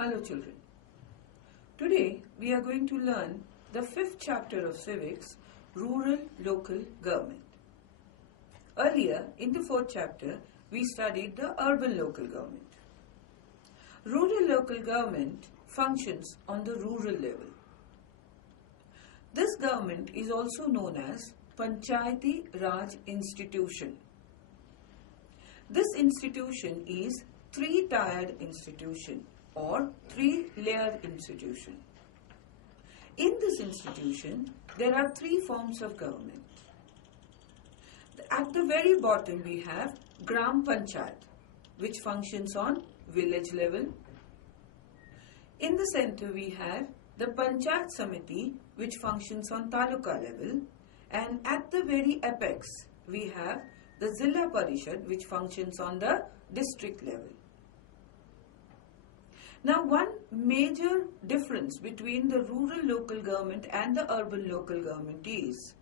Hello children. Today we are going to learn the 5th chapter of civics, rural local government. Earlier in the 4th chapter we studied the urban local government. Rural local government functions on the rural level. This government is also known as Panchayati Raj institution. This institution is three-tiered institution or three-layered institution. In this institution, there are three forms of government. At the very bottom, we have Gram Panchayat, which functions on village level. In the center, we have the Panchayat Samiti, which functions on Taluka level. And at the very apex, we have the Zilla Parishad, which functions on the district level. Now, one major difference between the rural local government and the urban local government is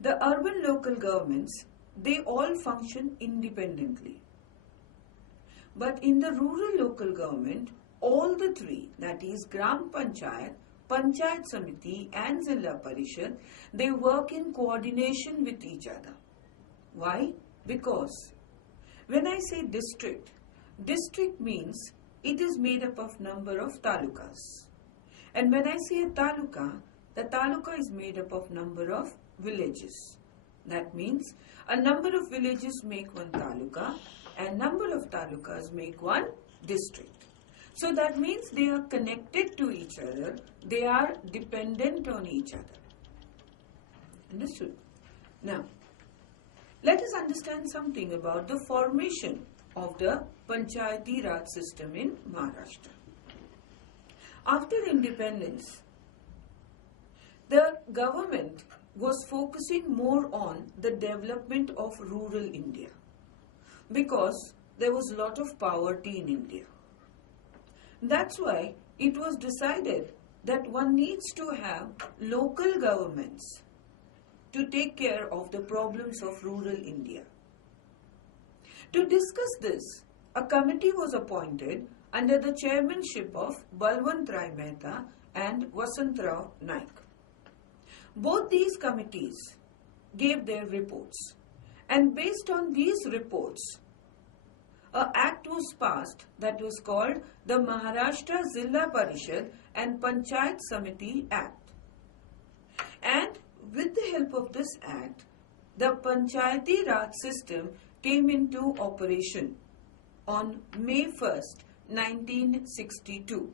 the urban local governments, they all function independently. But in the rural local government, all the three, that is Gram Panchayat, Panchayat Samiti and Zilla Parishad, they work in coordination with each other. Why? Because when I say district, district means it is made up of number of talukas. And when I say a taluka, the taluka is made up of number of villages. That means a number of villages make one taluka and number of talukas make one district. So that means they are connected to each other. They are dependent on each other. Understood? Now, let us understand something about the formation of the Panchayati Raj system in Maharashtra. After independence, the government was focusing more on the development of rural India because there was a lot of poverty in India. That's why it was decided that one needs to have local governments to take care of the problems of rural India. To discuss this, a committee was appointed under the chairmanship of Balwant Rai Mehta and Vasantrao Naik. Both these committees gave their reports, and based on these reports, an act was passed that was called the Maharashtra Zilla Parishad and Panchayat Samiti Act. And with the help of this act, the Panchayati Raj system came into operation on May 1st, 1962.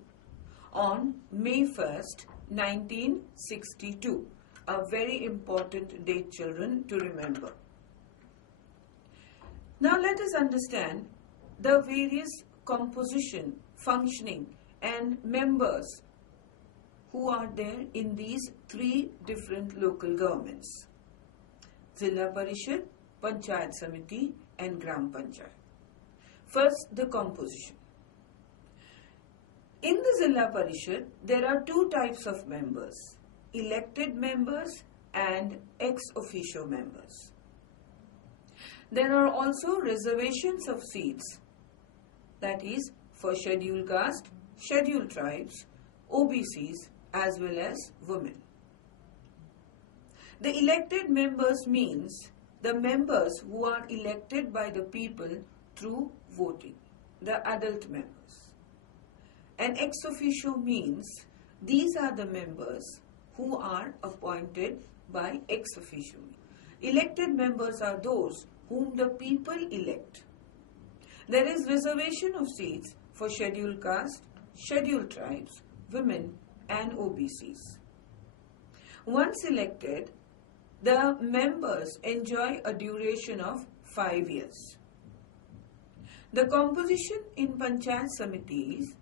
On May 1st, 1962. A very important date, children, to remember. Now let us understand the various composition, functioning and members who are there in these three different local governments. Zilla Parishad, Panchayat Samiti and Gram Panchayat. First, the composition. In the Zilla Parishad, there are two types of members, elected members and ex officio members. There are also reservations of seats, that is for scheduled caste, scheduled tribes, OBCs as well as women. The elected members means the members who are elected by the people through voting, the adult members. And ex officio means these are the members who are appointed by ex officio. Elected members are those whom the people elect. There is reservation of seats for scheduled caste, scheduled tribes, women and OBCs. Once elected, the members enjoy a duration of 5 years. The composition in Panchayat Samitis,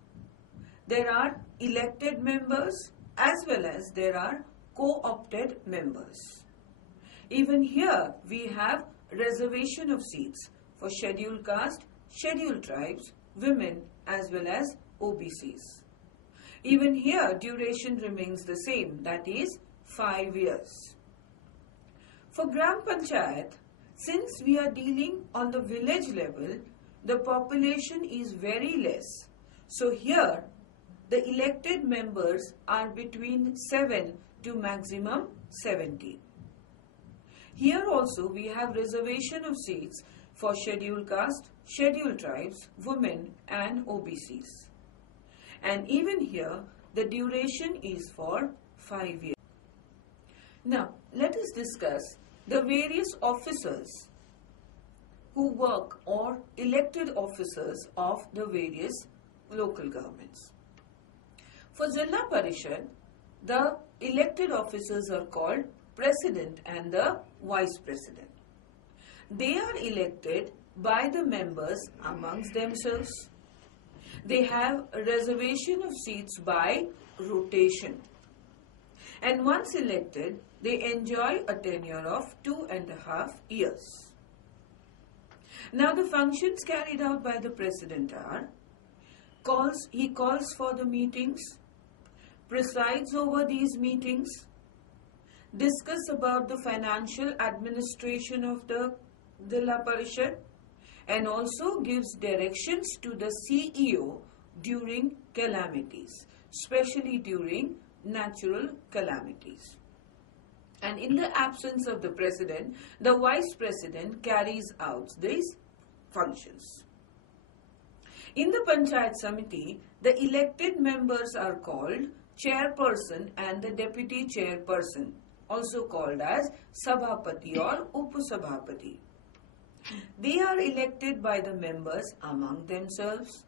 there are elected members as well as there are co-opted members. Even here we have reservation of seats for scheduled caste, scheduled tribes, women as well as OBCs. Even here duration remains the same, that is 5 years. For Gram Panchayat, since we are dealing on the village level, the population is very less. So here the elected members are between 7 to maximum 70. Here also we have reservation of seats for scheduled caste, scheduled tribes, women and OBCs. And even here the duration is for 5 years. Now let us discuss the various officers who work or elected officers of the various local governments. For Zilla Parishad, the elected officers are called President and the Vice President. They are elected by the members amongst themselves. They have a reservation of seats by rotation. And once elected, they enjoy a tenure of 2.5 years. Now the functions carried out by the President are, he calls for the meetings, presides over these meetings, discuss about the financial administration of the Zilla Parishad, and also gives directions to the CEO during calamities, especially during natural calamities. And in the absence of the President, the Vice President carries out these functions. In the Panchayat Samiti, the elected members are called Chairperson and the Deputy Chairperson, also called as Sabhapati or Upasabhapati. They are elected by the members among themselves,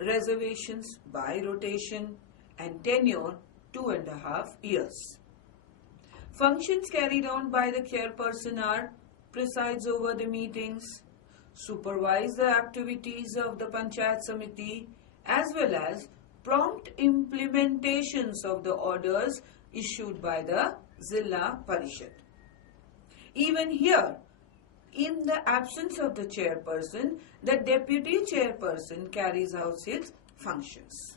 reservations by rotation, and tenure 2.5 years. Functions carried on by the chairperson are presides over the meetings, supervise the activities of the Panchayat Samiti, as well as prompt implementations of the orders issued by the Zilla Parishad. Even here, in the absence of the chairperson, the deputy chairperson carries out its functions.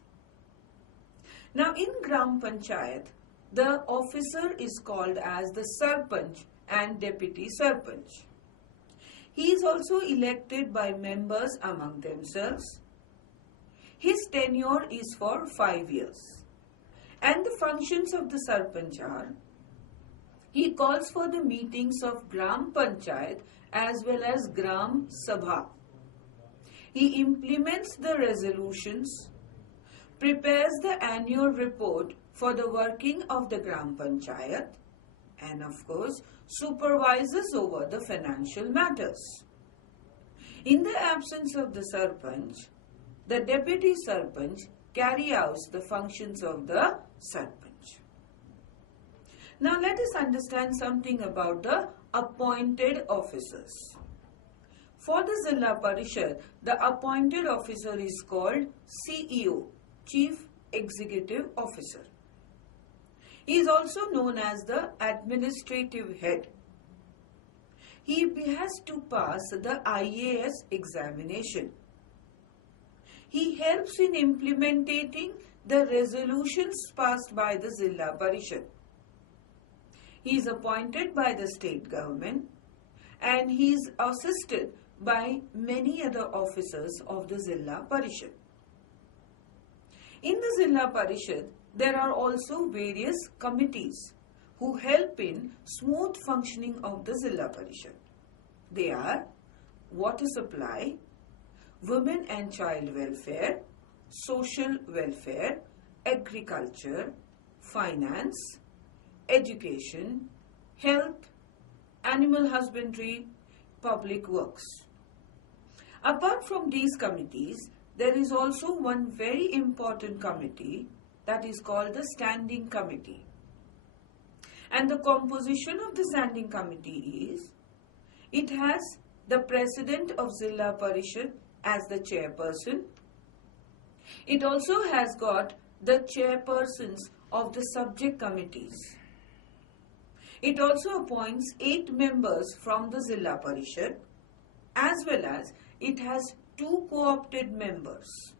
Now in Gram Panchayat, the officer is called as the Sarpanch and Deputy Sarpanch. He is also elected by members among themselves. His tenure is for 5 years. And the functions of the Sarpanch are, he calls for the meetings of Gram Panchayat as well as Gram Sabha. He implements the resolutions, prepares the annual report for the working of the Gram Panchayat, and of course supervises over the financial matters. In the absence of the Sarpanch, the Deputy Sarpanch carry out the functions of the Sarpanch. Now let us understand something about the appointed officers. For the Zilla Parishad, the appointed officer is called CEO, Chief Executive Officer. He is also known as the administrative head. He has to pass the IAS examination. He helps in implementing the resolutions passed by the Zilla Parishad. He is appointed by the state government and he is assisted by many other officers of the Zilla Parishad. In the Zilla Parishad, there are also various committees who help in smooth functioning of the Zilla Parishad. They are water supply, women and child welfare, social welfare, agriculture, finance, education, health, animal husbandry, public works. Apart from these committees, there is also one very important committee that is called the Standing Committee. And the composition of the Standing Committee is, it has the President of Zilla Parishad as the chairperson. It also has got the chairpersons of the subject committees. It also appoints 8 members from the Zilla Parishad, as well as it has 2 co-opted members.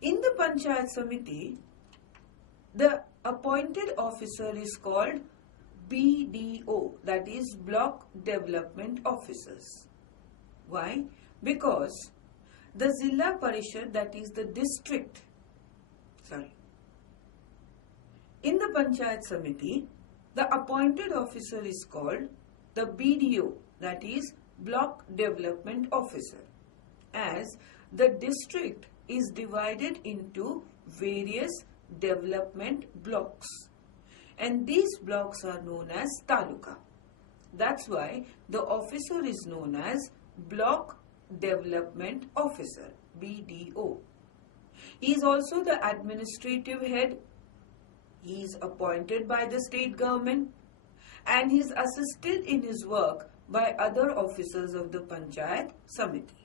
In the Panchayat Samiti, the appointed officer is called BDO, that is Block Development Officers. Why? Because the Zilla Parishad, that is the district, in the Panchayat Samiti, the appointed officer is called the BDO, that is Block Development Officer, as the district is divided into various development blocks, and these blocks are known as taluka. That's why the officer is known as Block Development Officer, BDO. He is also the administrative head. He is appointed by the state government and he is assisted in his work by other officers of the Panchayat Samiti.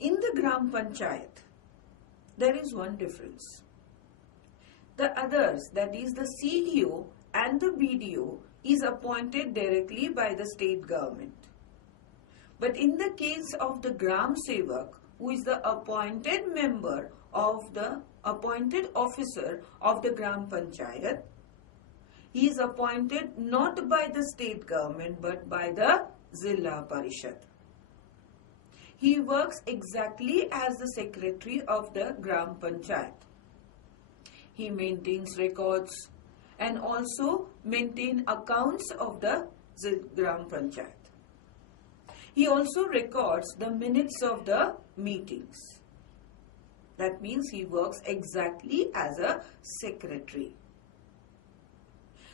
In the Gram Panchayat, there is one difference. The others, that is the CEO and the BDO, is appointed directly by the state government. But in the case of the Gram Sevak, who is the appointed member of the appointed officer of the Gram Panchayat, he is appointed not by the state government but by the Zilla Parishad. He works exactly as the secretary of the Gram Panchayat. He maintains records and also maintains accounts of the Gram Panchayat. He also records the minutes of the meetings. That means he works exactly as a secretary.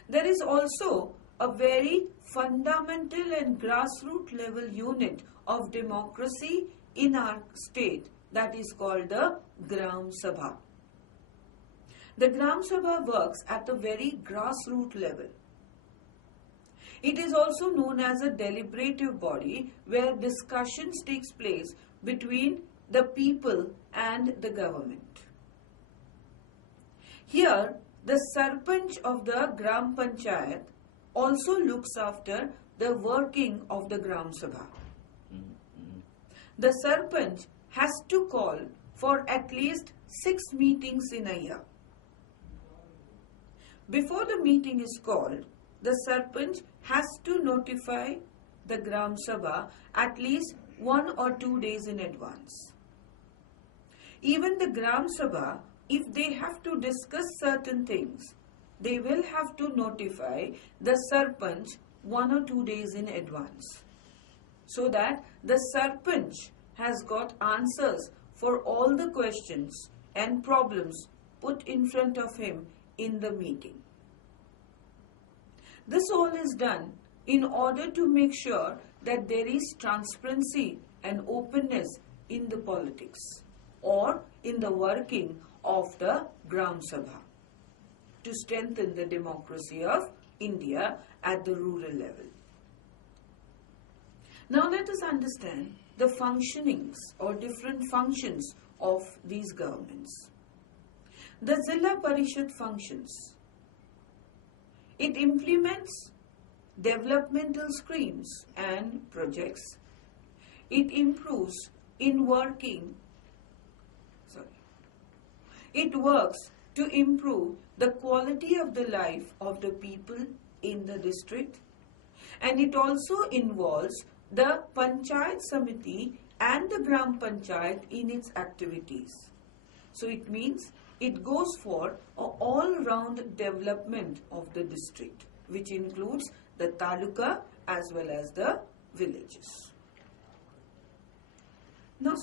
There is also a very fundamental and grassroots level unit of democracy in our state, that is called the Gram Sabha. The Gram Sabha works at a very grassroots level. It is also known as a deliberative body where discussions takes place between the people and the government. Here, the Sarpanch of the Gram Panchayat also looks after the working of the Gram Sabha. The Sarpanch has to call for at least 6 meetings in a year. Before the meeting is called, the Sarpanch has to notify the Gram Sabha at least 1 or 2 days in advance. Even the Gram Sabha, if they have to discuss certain things, they will have to notify the Sarpanch 1 or 2 days in advance, so that the Sarpanch has got answers for all the questions and problems put in front of him in the meeting. This all is done in order to make sure that there is transparency and openness in the politics or in the working of the Gram Sabha to strengthen the democracy of India at the rural level. Now let us understand the functionings or different functions of these governments. The Zilla Parishad functions. It implements developmental schemes and projects. It improves in working. It works to improve the quality of the life of the people in the district, and it also involves the Panchayat Samiti and the Gram Panchayat in its activities. So it means it goes for an all-round development of the district, which includes the taluka as well as the villages. Now,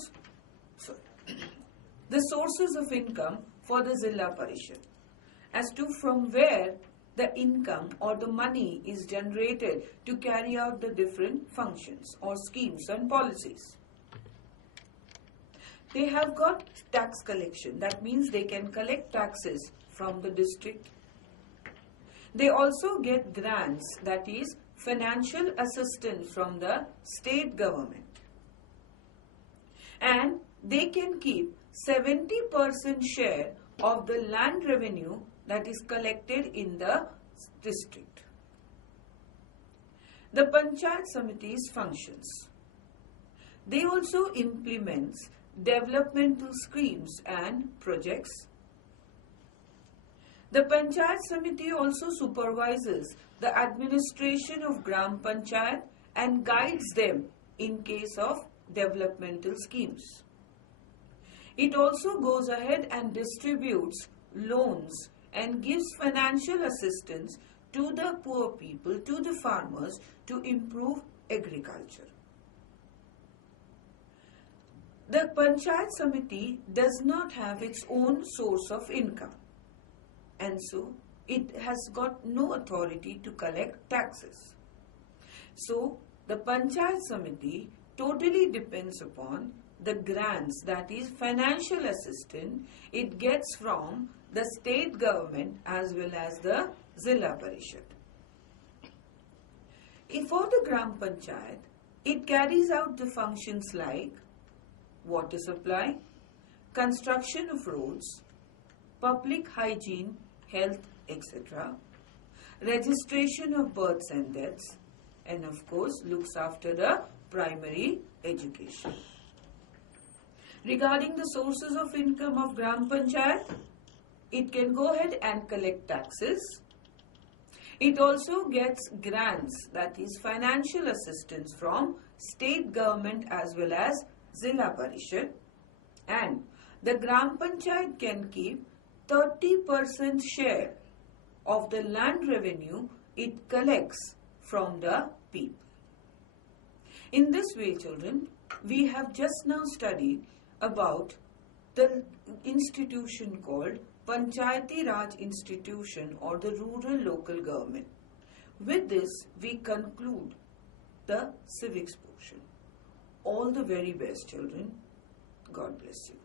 the sources of income for the Zilla Parishad, as to from where the income or the money is generated to carry out the different functions or schemes and policies. They have got tax collection. That means they can collect taxes from the district. They also get grants, that is financial assistance from the state government. And they can keep 70% share of the land revenue that is collected in the district. The Panchayat Samiti's functions. They also implement developmental schemes and projects. The Panchayat Samiti also supervises the administration of Gram Panchayat and guides them in case of developmental schemes. It also goes ahead and distributes loans and gives financial assistance to the poor people, to the farmers, to improve agriculture. The Panchayat Samiti does not have its own source of income, and so it has got no authority to collect taxes. So the Panchayat Samiti totally depends upon the grants, that is financial assistance it gets from the state government as well as the Zilla Parishad. For the Gram Panchayat, it carries out the functions like water supply, construction of roads, public hygiene, health, etc., registration of births and deaths, and of course looks after the primary education. Regarding the sources of income of Gram Panchayat, it can go ahead and collect taxes. It also gets grants, that is financial assistance from state government as well as Zilla Parishad, and the Gram Panchayat can keep 30% share of the land revenue it collects from the people. In this way, children, we have just now studied about the institution called Panchayati Raj Institution or the rural local government. With this, we conclude the civics portion. All the very best, children. God bless you.